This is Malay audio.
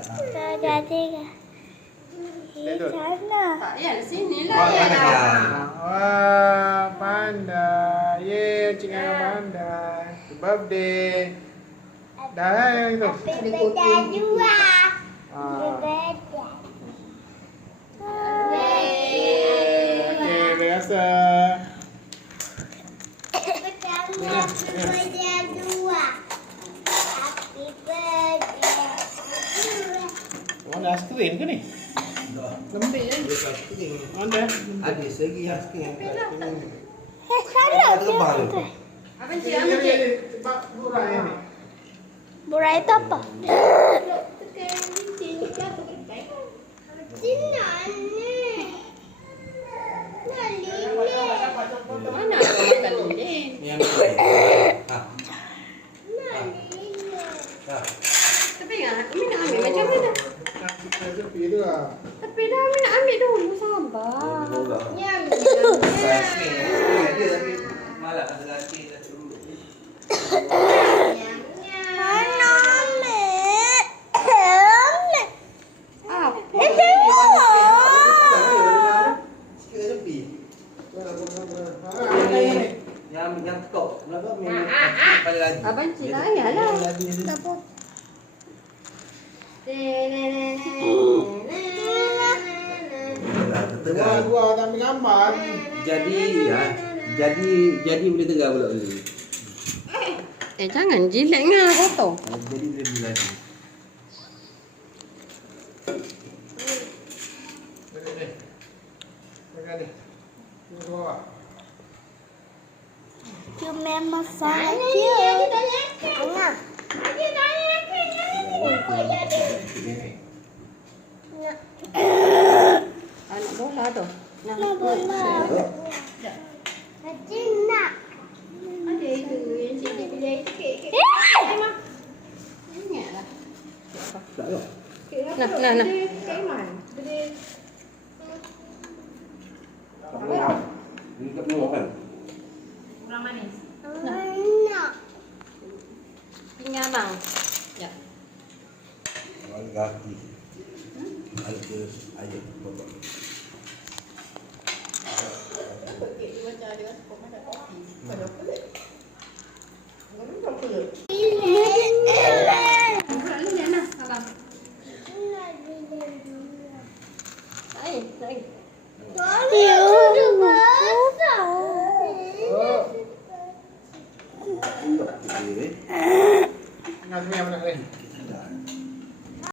tiga. Sudah tiga. Di sana. Tak ya, di sini lah. Oh, Ya. ya. Wah, pandai. Ye, Cik Angah pandai. Happy birthday. Dah yang itu. Happy birthday dua. Happy Ah. birthday. Okey, biasa. Happy birthday dua. Happy birthday. Mana aiskrim ke ni? Lembik je. Mana? Ada segi yang sikit. Sana. Terbang tu. Abang cik, abang cik. Sebab murah yang ni. Burai itu apa? Mana ada makan lilin? Yang ni. Ha. Ha. Tapi Amin nak ambil macam mana? Sepi tu lah. Tapi dah Amin nak ambil dulu, sabar. Nyam, Dia tapi malah ada lagi dah dulu. Mana ambil? Apa? Sikit dah sepi. Ni. Yang top. Kenapa memang pada lagi. Abang cik lah, ayalah. Tak apa. Gua tak ambil gambar. Jadi ya, jadi boleh tengah pula ni. Jangan jilat ngah kotor. Jadi boleh beli lagi. Ni. Makan ni. Ni bawa. You memang sangat cute. Anak. Anak bola tu. Nak bola. Macam nak. Ada itu yang cik dia pilih sikit. Ingatlah. Tak ada. Nah. Tak boleh. Ni tak boleh makan. Kurang manis. Nak. Tinggal bang. Ya. Orang kaki. Ada ayat bapak. Macam ada kopi. Ada kopi.